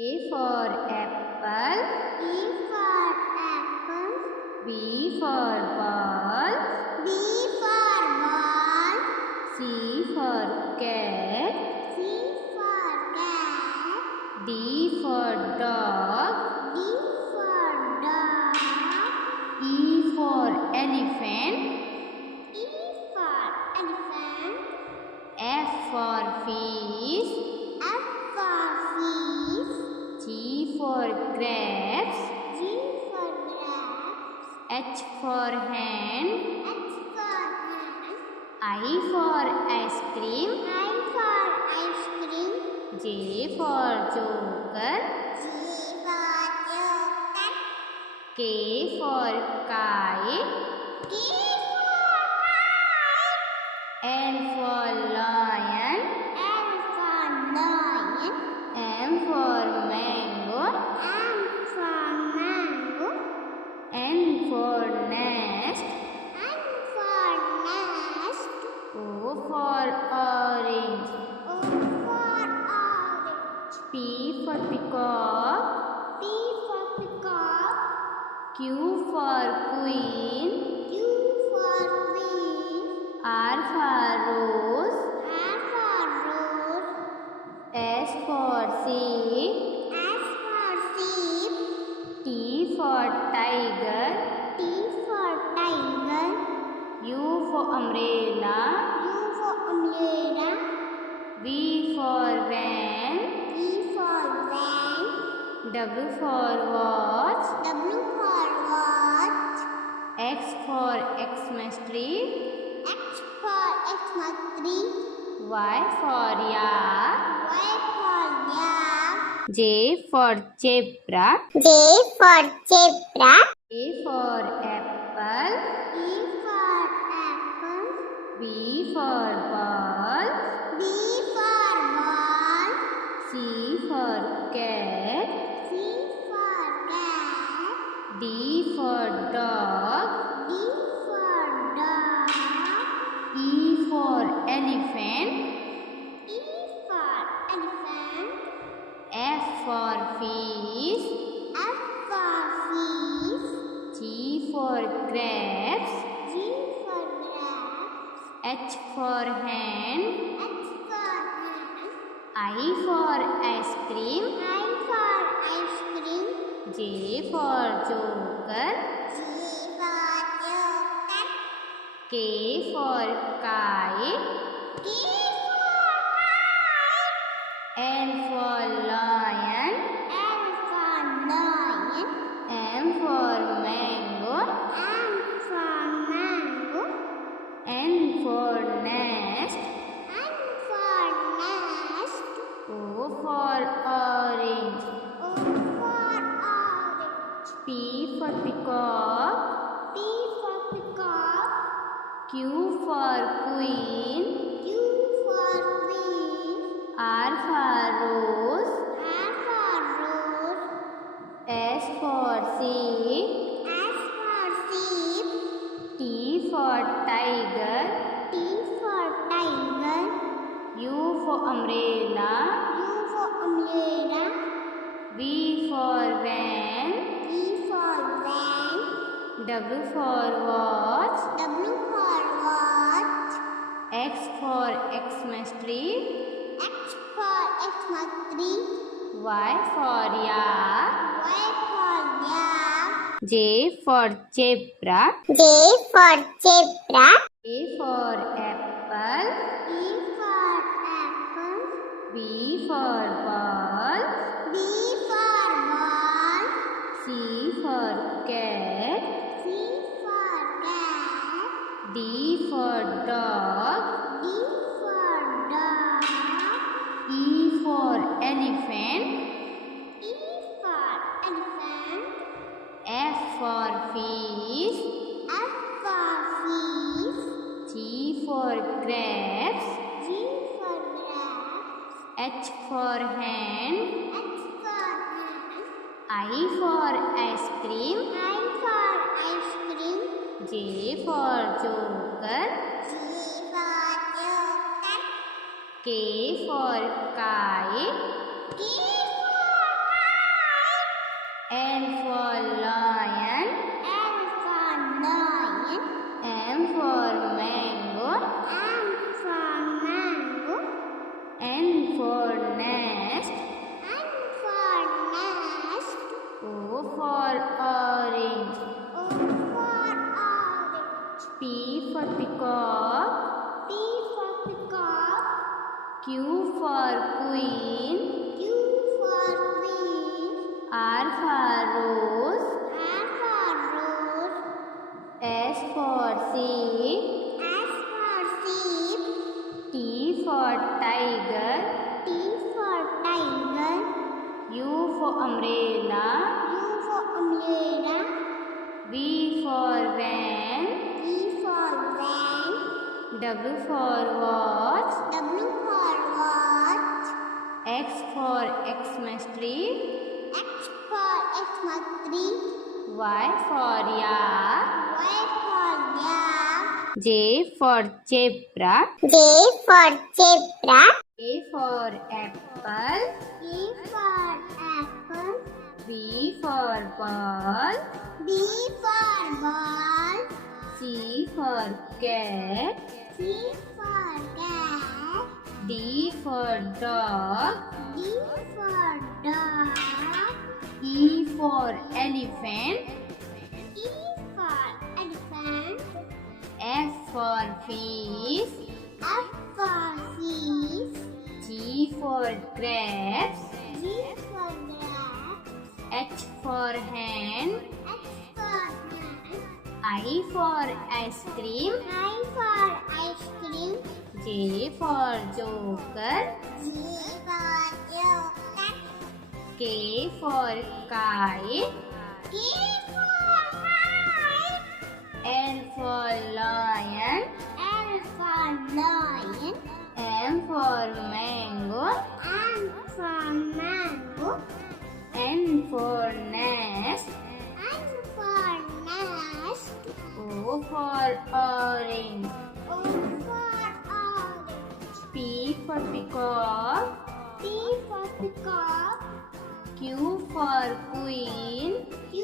A for apple. E for apple. B for ball. B for ball. C for cat. C for cat. D for dog. D for dog. E for elephant. E for elephant. F for fish. F for fish. G for grapes. G for grapes. H for hen. H for hen. I for ice cream. I for ice cream. J for joker. G for joker. K for kite. K for kite. L for lion. L for lion. M for mango. M for mango. N for nest. N for nest. O for orange. O for orange. P for peacock. P for peacock. Q for queen. Q for queen. R for rose. R for rose. S for sheep. S for sheep. T for tiger. T for tiger. U for umbrella. U for umbrella. V for van. V for van. W for watch. W for watch. X for Xmas tree. X for Xmas tree. Y for yak. Y for yak. J for zebra. J for zebra. A for apple. E for apple. B for ball. B for ball. C for cat. C for cat. D for dog. D for dog. E for elephant. E for elephant. F for fish. F for fish. G for grapes. G for grapes. H for hen. H for hen. I for ice cream. I for ice cream. J for joker. G for joker. K for kite. K for kite. L for lion. L for lion. M for mango. M for mango. N for nest. N for nest. O for orange. O for orange. P for peacock. P for peacock. Q for queen. Q for queen. R for rose. R for rose. S for sheep. S for sheep. T for tiger. T for tiger. U for umbrella. U for umbrella. V for van. V for van. W for watch. W for watch. X for Xmas tree. X for Xmas tree. Y for yak. Y for yak. J for zebra. J for zebra. A for apple. E for apple. B for ball. B for ball. C for cat. C for cat. D for dog. D for dog. E for elephant. E for elephant. F for fish. F for fish. G for grapes. G for grapes. H for hen. H for hen. I for ice cream. I for ice cream. J for joker. G for joker. K for kite. K for L for lion. L for lion. M for mango. M for mango. N for nest. N for nest. O for orange. O for orange. P for peacock. P for peacock. Q for queen. Q for queen. R for rose. R for rose. S for sheep. S for sheep. T for tiger. T for tiger. U for umbrella. U for umbrella. V for van. V for van. W for watch. W for watch. X for Xmas tree. X for Xmas tree. Y for yak. Y for yak. J for zebra. J for zebra. A for apple. A for apple. B for ball. B for ball. C for cat. C for cat. D for dog. D for dog. E for elephant. E for elephant. F for fish. F for fish. G for grapes. G for grapes. H for hen. H for hen. I for ice cream. I for ice cream. J for joker. J for joker. K for kite. K for kite. L for lion. L for lion. M for mango. M for mango. N for nest. N for nest. O for orange. O for orange. P for peacock. P for peacock. Q for queen. Q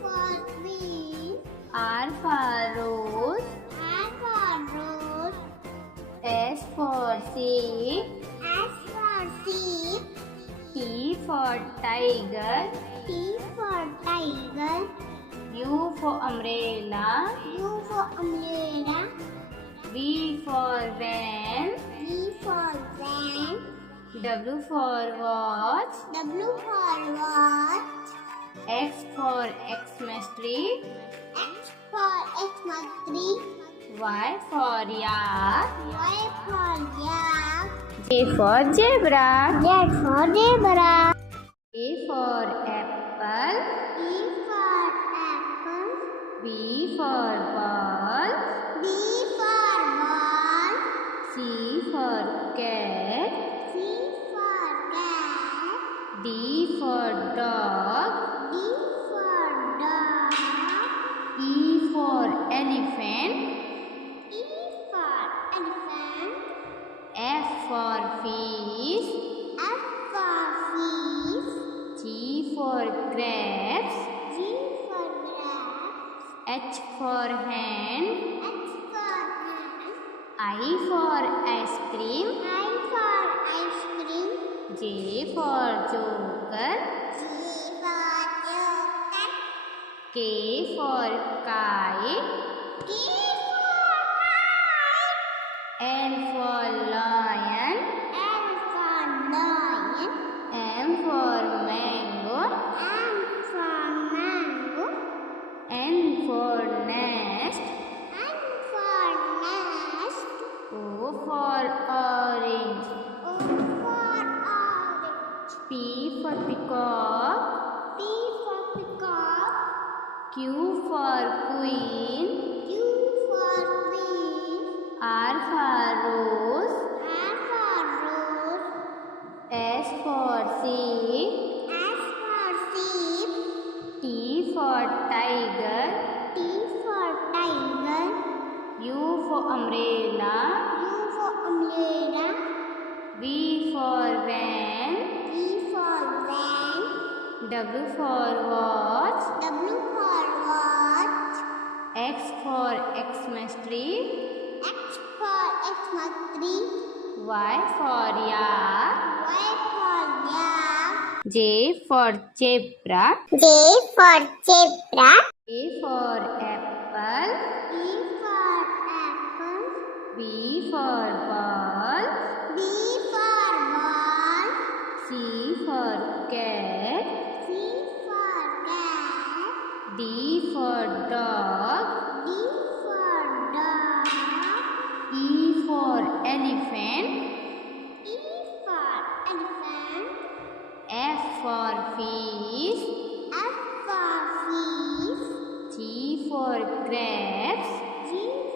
for queen. R for rose. R for rose. S for sheep. S for sheep. T for tiger. T for tiger. U for umbrella. U for umbrella. V for van. V for van. W for watch. W for watch. X for Xmas tree. X for Xmas tree. Y for yak. Y for yak. J for zebra. Z for zebra. A for apple. E for apple. B for ball. B for ball. C for cat. C for cat. D for dog. D for dog. E for elephant. E for elephant. F for fish. F for fish. G for grapes. G for grapes. H for hen. H for hen. I for ice cream. I for ice cream. J for joker. G for joker. K for kite. K for kite. L for lion. L for lion. M for mango. M for mango. N for nest. N for nest. O for orange. O for orange. P for peacock. P for peacock. Q for queen. Q for queen. R for rose. R for rose. S for sheep. S for sheep. T for tiger. T for tiger. U for umbrella. U for umbrella. V for van. V for van. W for watch. W for watch. X for Xmas tree. X for Xmas tree. Y for yak. Y for yak. J for zebra. J for zebra. A for apple. E for apple. B for ball. B for ball. C for cat. C for cat. D for dog. D for dog. E for elephant. E for elephant. F for fish. F for fish. G for grapes. G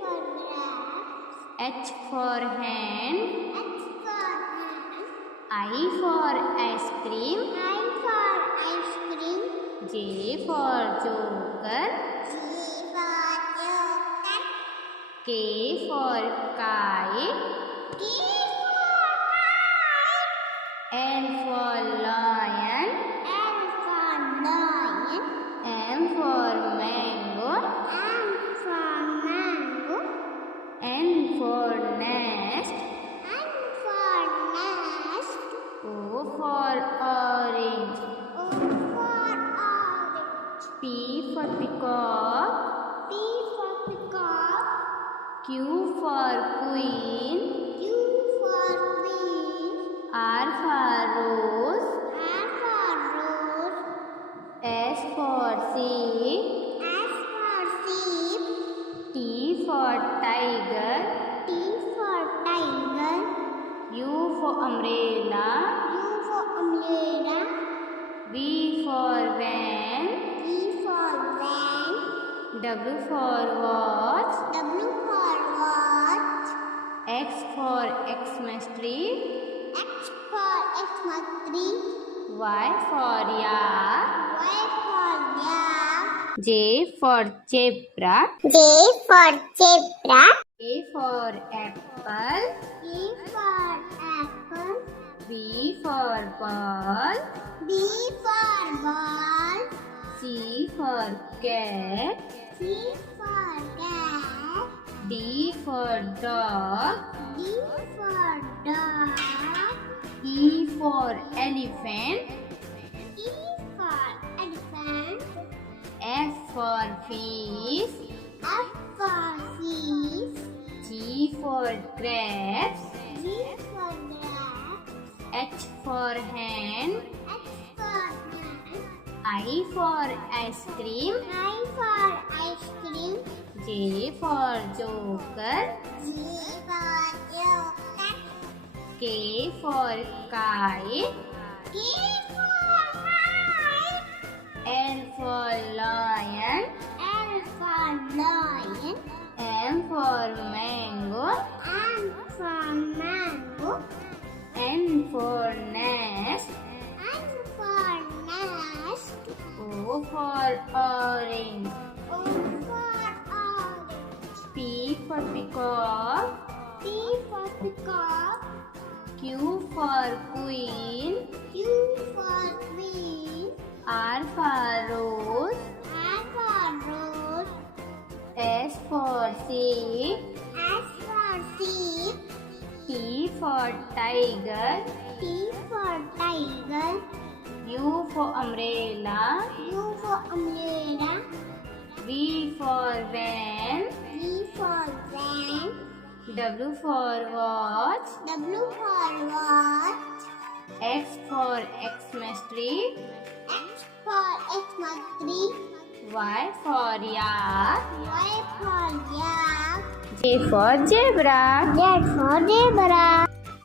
for grapes. H for hen. H for hen. I for ice cream. I for ice cream. J for joker. G for joker. K for kite. K for kite. L for lion. L for lion. M for mango. M for mango. N for nest. N for nest. O for orange. O for orange. P for peacock. P for peacock. Q for queen. Q for queen. R for rose. R for rose. S for sheep. S for sheep. T for tiger. T for tiger. U for umbrella. U for umbrella. V for van. V for van. W for watch. W for watch. X for Xmas tree. X for Xmas tree. Y for yak. Y for yak. J for zebra. J for zebra. A for apple. A for apple. B for ball. B for ball. C for cat. C for cat. D for dog. D for dog. E for elephant. E for elephant. F for fish. F for fish. G for grapes. G for grapes. H for hen. H for hen. I for ice cream. I for ice cream. J for joker. G for joker. K for kite. K for kite. L for lion. L for lion. M for mango. M for mango. N for nest. N for nest. O for orange. O for orange. P for peacock. P for peacock. Q for queen. Q for queen. R for rose. R for rose. S for sheep. S for sheep. T for tiger. T for tiger. U for umbrella. U for umbrella. V for van. V for van. W for watch. W for watch. X for Xmas tree. X for Xmas tree. Y for yak. Y for yak. J for zebra. Z for zebra.